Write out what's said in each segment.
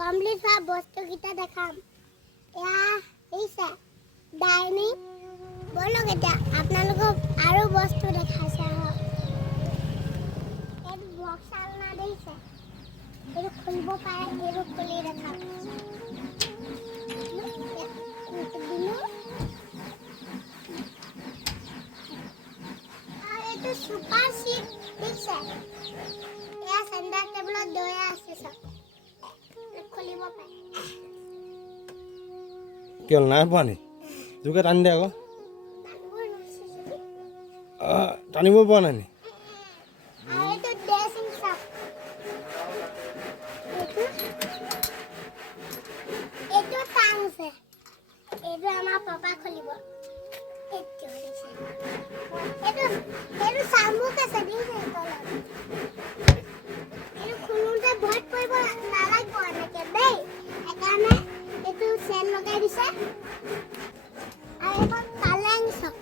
Complete হোৱা বস্তুকেইটা দেখাম। এয়া দেখিছে ডাইনিং। বলক এতিয়া আপোনালোকক আৰু বস্তু দেখাইছে আহক। এইটো বক্স আলনা দেখিছে, এইটো খুলিব পাৰে, এইটো খুলি দেখাম। এইটো চুপাৰ চিট দেখিছে, এয়া চেণ্টাৰ টেবুলত দয়া আছে চব খুলিব পাৰে। কেল নাই পোৱা নি? জোকে টানি দে আকৌ। টানিব পৰা নাই নি? এইটো ড্ৰেছিং চব, এইটো টাংছে, এইটো আমাৰ পাপা খুলিব। এইটো চামুক আছে দেখিছে তলত, এইটো খুলোতে ভয় কৰিব নালাগিব এনেকে দেই, সেইকাৰণে এইটো চেন লগাই দিছে। আৰু এখন পালেং চক,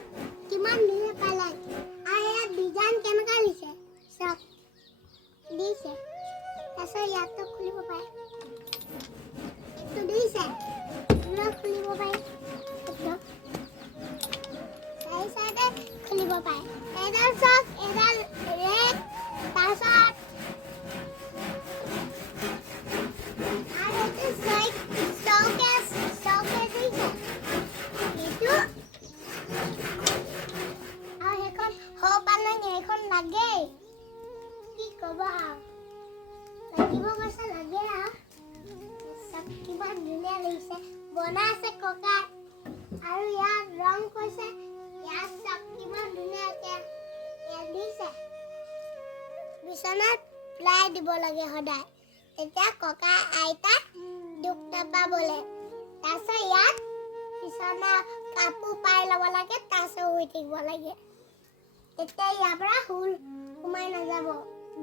কিমান ধুনীয়া পালেং, আৰু ইয়াত ডিজাইন কেনেকুৱা দিছে চক দিছে। তাৰপিছত ইয়াতো খুলিব পাৰে, এইটো দিছে খুলিব পাৰে, চাৰি চাইডে খুলিব পাৰে। এডাল চক, এডাল ৰেক, তাৰপিছত আৰু এইটো চৌকেছ দিছে, এইটো আৰু সেইখন সৌ পালেং, এইখন লাগেই, কি ক'ব আৰু লাগিব কৈছে লাগে আৰু চব কিমান ধুনীয়া লাগিছে বনাই আছে ককাই। আৰু ইয়াত ৰং কৈছে, ইয়াত চব কিমান ধুনীয়াকে ইয়াত দিছে। বিচনাত প্লাই দিব লাগে সদায়, তেতিয়া ককা আইতা দুখ নাপাবলে। তাৰপিছত ইয়াত বিচনা কাপোৰ পাই ল'ব লাগে, তাৰপিছত শুই থাকিব লাগে, তেতিয়া ইয়াৰ পৰা সোমাই নাযাব।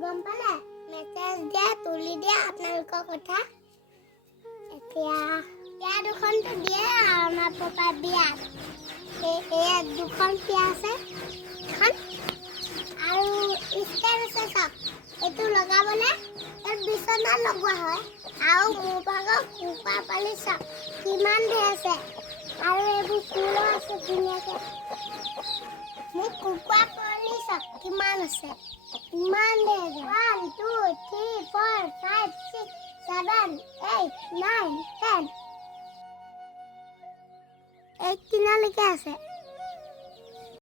গম পালে? মেছেজ দিয়া, তুলি দিয়া আপোনালোকৰ কথা। এতিয়া দুখনটো দিয়ে আৰু আমাৰ পাপাৰ বিয়াত এয়া দুখন পিয়া আছে, আৰু ষ্টেণ্ড আছে চব। এইটো লগাবলে ইয়াত বিচনা লগোৱা হয়। আৰু মোৰ ভাগৰ কুকুৰা পালি চব কিমান ধেৰ আছে, আৰু এইবোৰ ফুলো আছে ধুনীয়াকে। মোৰ কুকুৰা পোৱালি চব কিমান আছে, ইমান ধেৰ। 1 2 3 4 5 6 7 8 9 10 18লৈকে আছে।